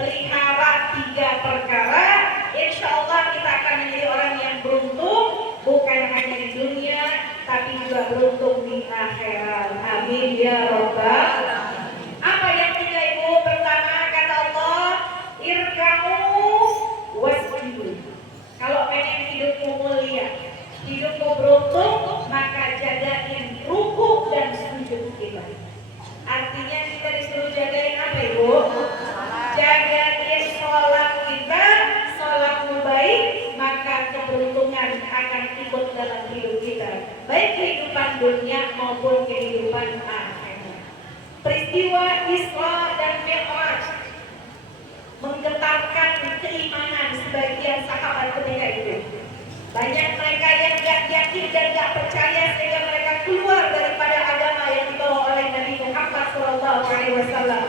pelihara 3 perkara, insya Allah kita akan menjadi orang yang beruntung, bukan hanya di dunia, tapi juga beruntung di akhirat. Amin ya Rabbal alamin. Apa yang 3 Ibu? Pertama kata Allah, irka'u wasjudu. Kalau pengen hidupmu mulia, hidupmu beruntung, maka jagain ruku dan sujud kita. Artinya kita disuruh jagain apa Ibu? Jagain sholat kita, sholatmu baik, maka keberuntungan akan ikut dalam hidup kita, baik kehidupan dunia maupun kehidupan akhirat. Peristiwa Isra dan Mi'raj menggetarkan keimanan sebagian sahabat ketika itu. Banyak mereka yang gak yakin dan gak percaya sehingga mereka keluar daripada agama yang dibawa oleh Nabi Muhammad SAW.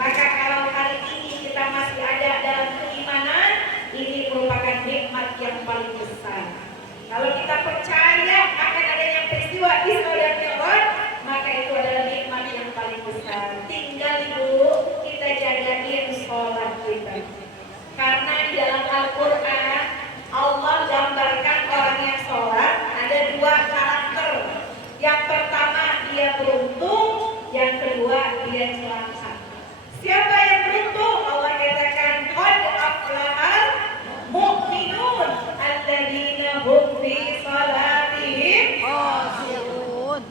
Maka kalau hari ini kita masih ada dalam keimanan, ini merupakan nikmat yang paling besar. Kalau kita percaya akan adanya peristiwa Isra dan Mi'raj, maka itu adalah nikmat yang paling besar. Tinggal Ibu, kita jagain sholat kita. Karena di dalam Al-Quran Allah gambarkan orang yang sholat ada 2 karakter. Yang pertama dia beruntung, yang kedua dia celaka. Siapa yang beruntung? Allah katakan qad aflahal mu'minun alladzina hum fi shalatihim khashi'un.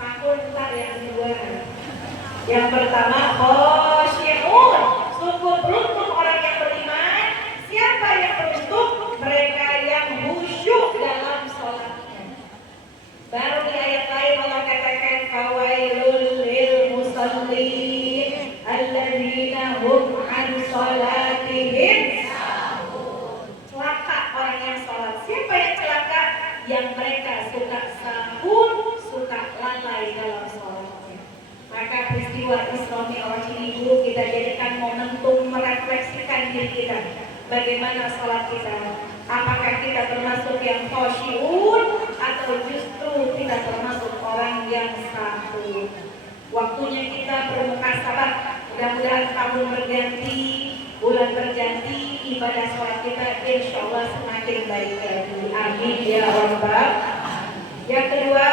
Sahun ntar yang kedua. Yang pertama khashi'un, sungguh beruntung orang yang beriman. Siapa yang beruntung? Mereka yang khusyuk dalam sholatnya. Baru di ayat lain Allah katakan fawailul lil musallin alladzina hum an sholatihim sahun. Celaka orang yang sholat. Siapa yang celaka? Yang mereka suka sahun, suka lalai dalam sholatnya. Maka peristiwa Isra Mi'raj ini dulu kita jadikan momentum merefleksikan diri kita. Bagaimana sholat kita? Apakah kita termasuk yang khashi'un atau justru kita termasuk orang yang sahun? Waktunya kita bermuhasabah. Mudah-mudahan tahun berganti, bulan berganti, ibadah sholat kita insya Allah semakin baik lagi. Amin ya Rabbal. Yang kedua,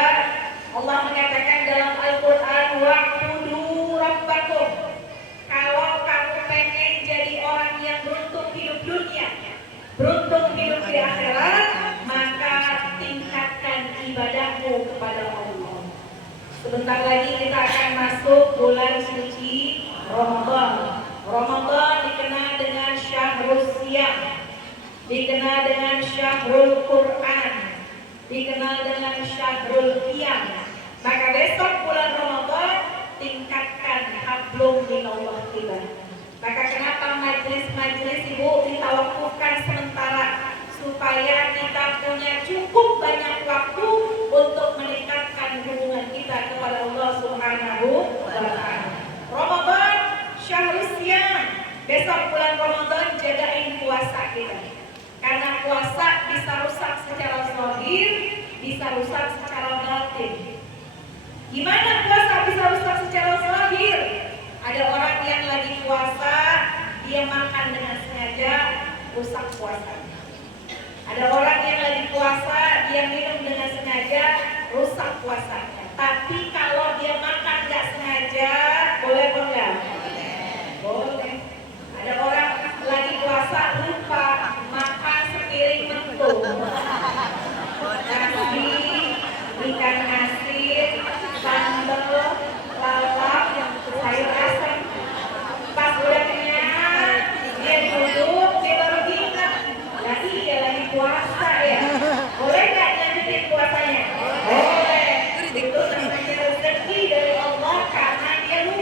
Allah mengatakan dalam Al-Quran, wa'budu rabbakum. Kalau kamu pengen jadi orang yang beruntung hidup dunia, beruntung hidup di akhirat, maka tingkatkan ibadahmu kepada Allah. Sebentar lagi kita akan masuk bulan suci Ramadan. Ramadan dikenal dengan Syahrul Siyam, dikenal dengan Syahrul Quran, dikenal dengan Syahrul Qiyam. Maka besok bulan Ramadan tingkatkan hablum minallah kita. Maka kenapa majelis-majelis Ibu ditawakufkan sementara, supaya kita punya cukup banyak waktu untuk meningkatkan hubungan kita kepada Allah Subhanahu wa ta'ala. Ramadan Syahrul Siyam. Besok bulan Ramadan jagain puasa kita. Karena puasa bisa rusak secara zahir, bisa rusak secara batin. Gimana puasa bisa rusak secara zahir? Ada orang yang lagi puasa, dia makan dengan sengaja, rusak puasanya. Ada orang yang lagi puasa, dia minum dengan sengaja, rusak puasanya. Tapi kalau dia makan nggak sengaja, boleh apa enggak? Boleh. Ada orang lagi puasa lupa makan sepiring mentung, nasi, ikan asin, sambal, lalap, sayur asam. Pas udah kenyang, dia duduk, dia baru ingat, nah iya lagi puasa ya. Boleh nggak lanjutin puasanya? Boleh. Itu namanya rezeki dari Allah karena dia lupa.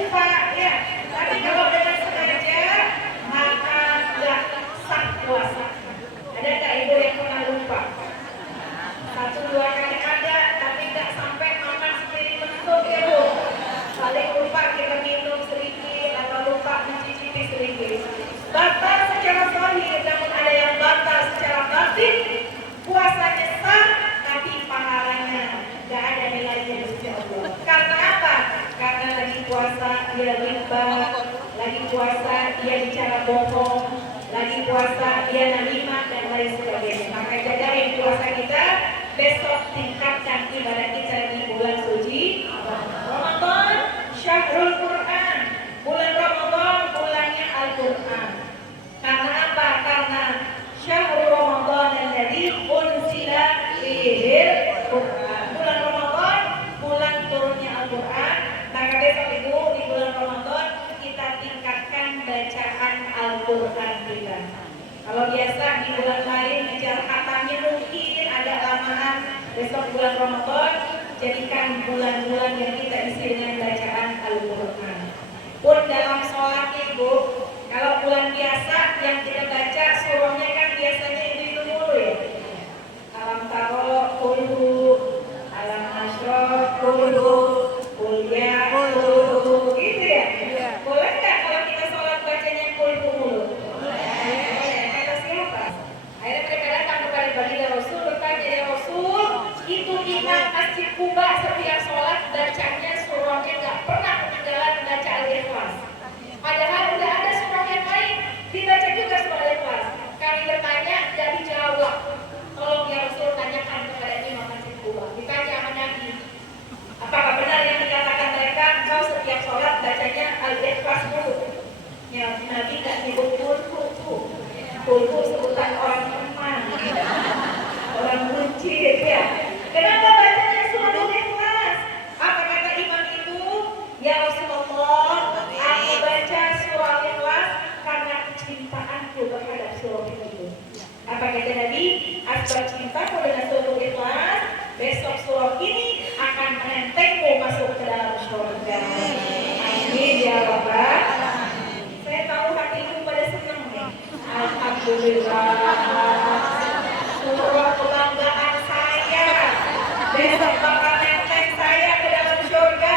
bohong, lagi puasa dia nerima dan lain sebagainya. Maka jagain puasa kita, besok tingkatkan ibadah kita di bulan suci Ramadan, Syahrul Quran. Bulan Ramadan bulannya Al-Quran. Karena apa? Karena Syahrul Ramadan alladzi unzila fihil Quran. Bulan Ramadan bulan turunnya Al-Quran. Maka besok Ibu di bulan Ramadan kita tingkatkan bacaan Al-Quran kita. Kalau biasa di bulan lain ngejar khatamnya mungkin agak lamaan, besok bulan Ramadan jadikan bulan-bulan yang kita isi dengan bacaan Al-Quran. Pun dalam sholat Ibu, kalau bulan biasa yang kita baca surahnya kan biasanya itu mulu ya. Alam taro, kulhu, alam nasroh, kulhu, kuliah, kulhu, gitu ya. Boleh nggak kalau kita sholat bacanya kulhu mulu? Kata siapa? Akhirnya mereka datang kepada Baginda Rasul bertanya, ya Rasul, itu imam Masjid Kuba setiap sholat bacanya surahnya nggak pernah ketinggalan baca Al-Ikhlas. Padahal udah ada surah yang lain dibaca juga surah Al-Ikhlas. Kami bertanya, tidak dijawab. Tolong ya Rasul tanyakan kepada imam Masjid Kuba. Ditanya sama Nabi, apakah benar yang dikatakan mereka engkau setiap sholat bacanya Al-Ikhlas dulu? Ya Nabi nggak nyebut kulhu. Kulhu sebutan orang teman, orang buncit ya. Kenapa bacanya surah Al-Ikhlas? Apa kata imam itu? Ya Rasulullah, aku baca surah Al-Ikhlas karena kecintaanku terhadap surah itu. Apa kata Nabi? Asbab cintaku dengan surah Al-Ikhlas, besok surah ini akan menentengmu masuk ke dalam surga. Amin ya Rabbal. Saya tahu hati ibu pada senang nih. Alhamdulillah. Surah kebanggaan saya besok bakal nenteng saya ke dalam surga.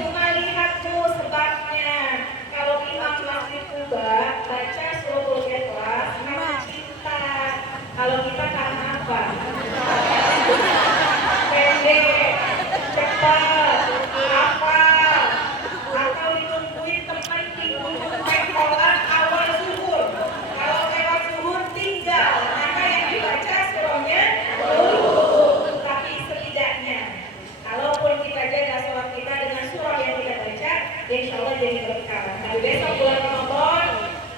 Cuma lihat tuh sebabnya. Kalau imam Masjid Kuba baca surah Al-Ikhlas karena cinta. Kalau kita karena apa? Pendek, cepat, apa? Atau ditungguin teman sampai sholat awal zuhur. Kalau lewat zuhur tinggal, maka yang dibaca surahnya dulu. Tapi setidaknya, kalaupun kita jaga sholat kita dengan surah yang kita baca, insya Allah jadi berkah. Tapi besok bulan Ramadan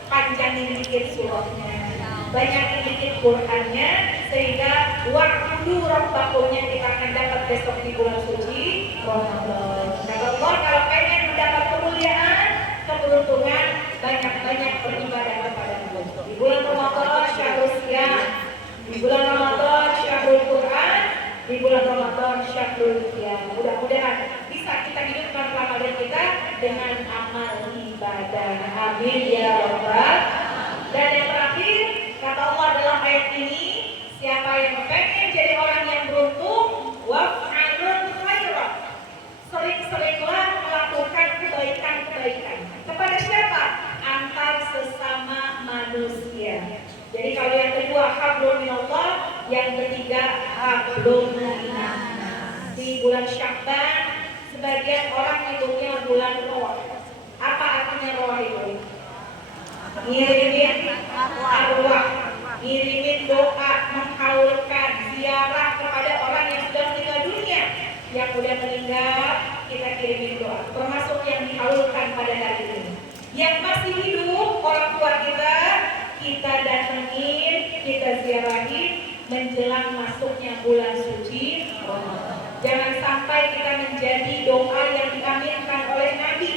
panjangin dikit surahnya, banyakin dikit Qurannya, sehingga waktu rabbakumnya kita akan dapat besok di bulan suci Ramadan. Allah kalau pengen mendapat kemuliaan, keberuntungan, banyak-banyak beribadah kepada Allah. Di bulan Ramadan syahrul siyam, di bulan Ramadan syahrul Quran, di bulan Ramadan syahrul qiyam. Mudah-mudahan bisa kita hidupkan Ramadan kita dengan amal ibadah. Amin ya Rabbal. Dan yang terakhir, kata Allah dalam ayat ini, siapa yang pengen jadi orang yang beruntung, waf'alul khairat, sering-seringlah melakukan kebaikan-kebaikan. Kepada siapa? Antar sesama manusia. Jadi kalau yang kedua hablum minallah, yang ketiga hablum minannas. Di bulan Sya'ban sebagian orang nyebutnya bulan Roh. Apa artinya Roh itu? Ngirimin arwah, ngirimin doa, menghaulkan ziarah kepada orang yang sudah meninggal dunia. Yang sudah meninggal kita kirimin doa, termasuk yang dihaulkan pada hari ini. Yang masih hidup orang tua kita datengin, kita ziarahi menjelang masuknya bulan suci Ramadan. Jangan sampai kita menjadi doa yang diaminkan oleh Nabi.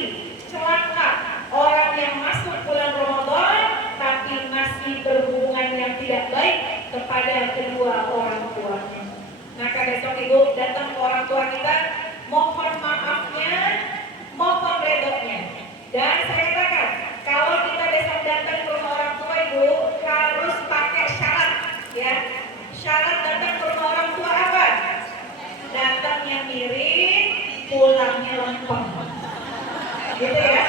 Celaka orang yang masuk bulan Ramadan tapi masih berhubungan yang tidak baik kepada kedua orang tuanya. Maka besok Ibu datang ke orang tua kita, mohon maafnya, mohon redoknya. Dan saya katakan, kalau kita besok datang ke rumah orang tua Ibu, harus pakai syarat, ya. Syarat datang ke rumah orang tua apa? Datangnya miring, pulangnya lempeng. Gitu ya.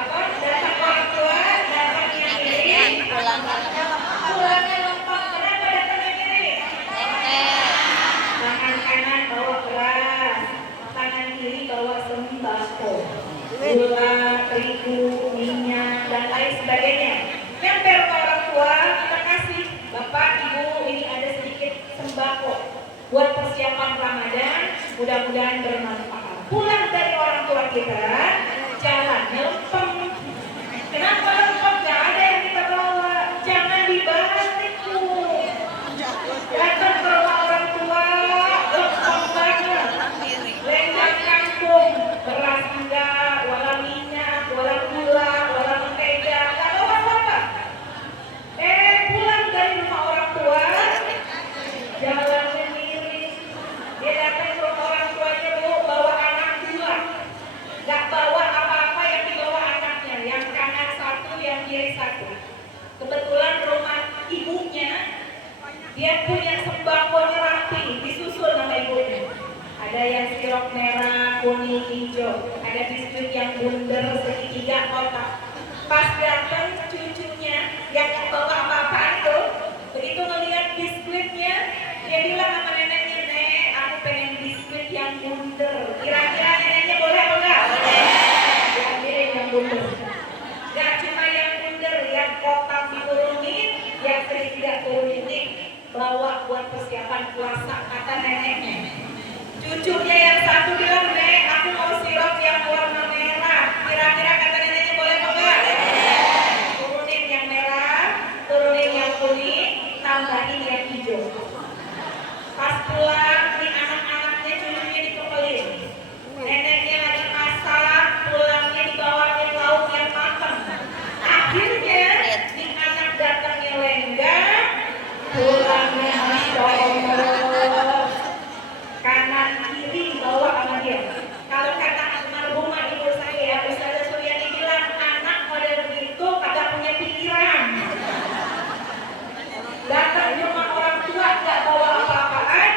Apa? Datang orang tua, datangnya miring, pulangnya lempeng. Kenapa datangnya miring? Tangan kanan bawa berat, Mudah-mudahan bermanfaat. Pulang dari orang tua kita, jalannya lempeng. Kenapa lempeng? Gak ada yang kita bawa. Jangan dibahas itu. Datang ke rumah orang tua, lempeng banget. Lenggang kangkung, beras enggak, wala minyak, wala gula, wala mentega, gak bawa apa-apa. Pulang dari rumah orang tua, jalannya miring. Dia datang ke rumah orang tuanya, Bu, bawa anak dua. Gak bawa apa-apa yang dibawa anaknya, yang kanan satu, yang kiri satu. Kebetulan rumah ibunya, dia punya sembako rapi, disusul nama ibunya. Ada yang sirup merah, kuning, hijau, ada biskuit yang bundar segitiga kotak. Pas datang cucunya yang bawa apa-apa itu, begitu melihat biskuitnya, dia bilang sama neneknya, "Nek, aku pengen biskuit yang bundar." Kira-kira neneknya boleh apa enggak? Diambilin yang bundar. Gak cuma yang bundar, yang kotak diturunin, yang segitiga turunin, nih bawa buat persiapan puasa, kata neneknya. Cucunya yang satu bilang, "Nek, aku mau sirup yang warna merah." Kira-kira kata neneknya boleh apa enggak? Turunin yang merah, turunin yang kuning, tambahin yang hijau. Pas pulang, nih anak-anaknya cucunya dikepelin. Neneknya lagi masak, pulangnya dibawain lauk yang matang. Akhirnya, nih anak datangnya lenggang, pulangnya Masya Allah. Kanan kiri dibawa sama dia. Kalau kata almarhumah ibu saya, Ustazah Suryani bilang, anak model begitu kagak punya pikiran. Datang di rumah orang tua gak bawa apa-apaan,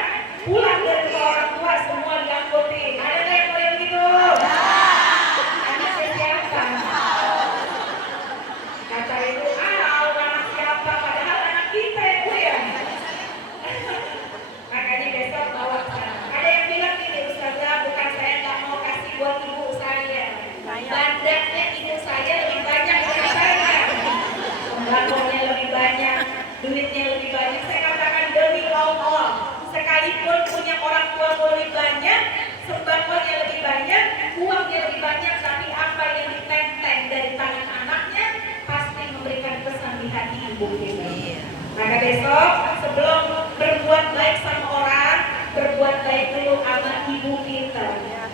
pulang dari rumah orang tua semua diangkutin. Ada nggak yang model begitu? Anaknya siapa? Kata ibu, anak siapa? Padahal anak kita ya Bu ya. Makanya besok bawa sana. Ada yang bilang ini, Ustazah, bukan saya nggak mau kasih buat ibu saya. Bandanya ibu saya lebih banyak dari saya. Sembakonya lebih banyak, duitnya lebih banyak. Saya katakan demi Allah, sekalipun punya orang tua lebih banyak, sembakonya lebih banyak, uangnya lebih banyak, tapi apa yang ditenteng dari tangan anaknya pasti memberikan kesan di hati ibu kita. Maka besok sebelum berbuat baik sama orang, berbuat baik dulu sama ibu kita,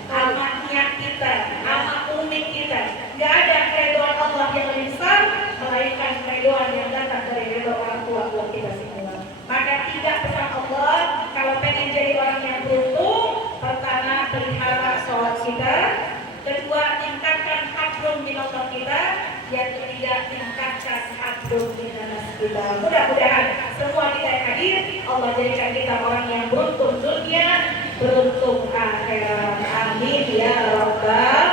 sama niat kita, sama umi kita. Gak ada keridhaan Allah yang lebih besar melainkan keridhaan yang datang dari ridho orang tua kita semua. Maka tidak pesan Allah, kalau pengen jadi orang yang beruntung, pertama pelihara sholat kita, kedua tingkatkan hablum minallah kita, yang ketiga tingkatkan hablum minanas kita. Mudah-mudahan semua kita yang hadir, Allah jadikan kita orang yang beruntung dunia, beruntung akhirat. Amin ya rabbal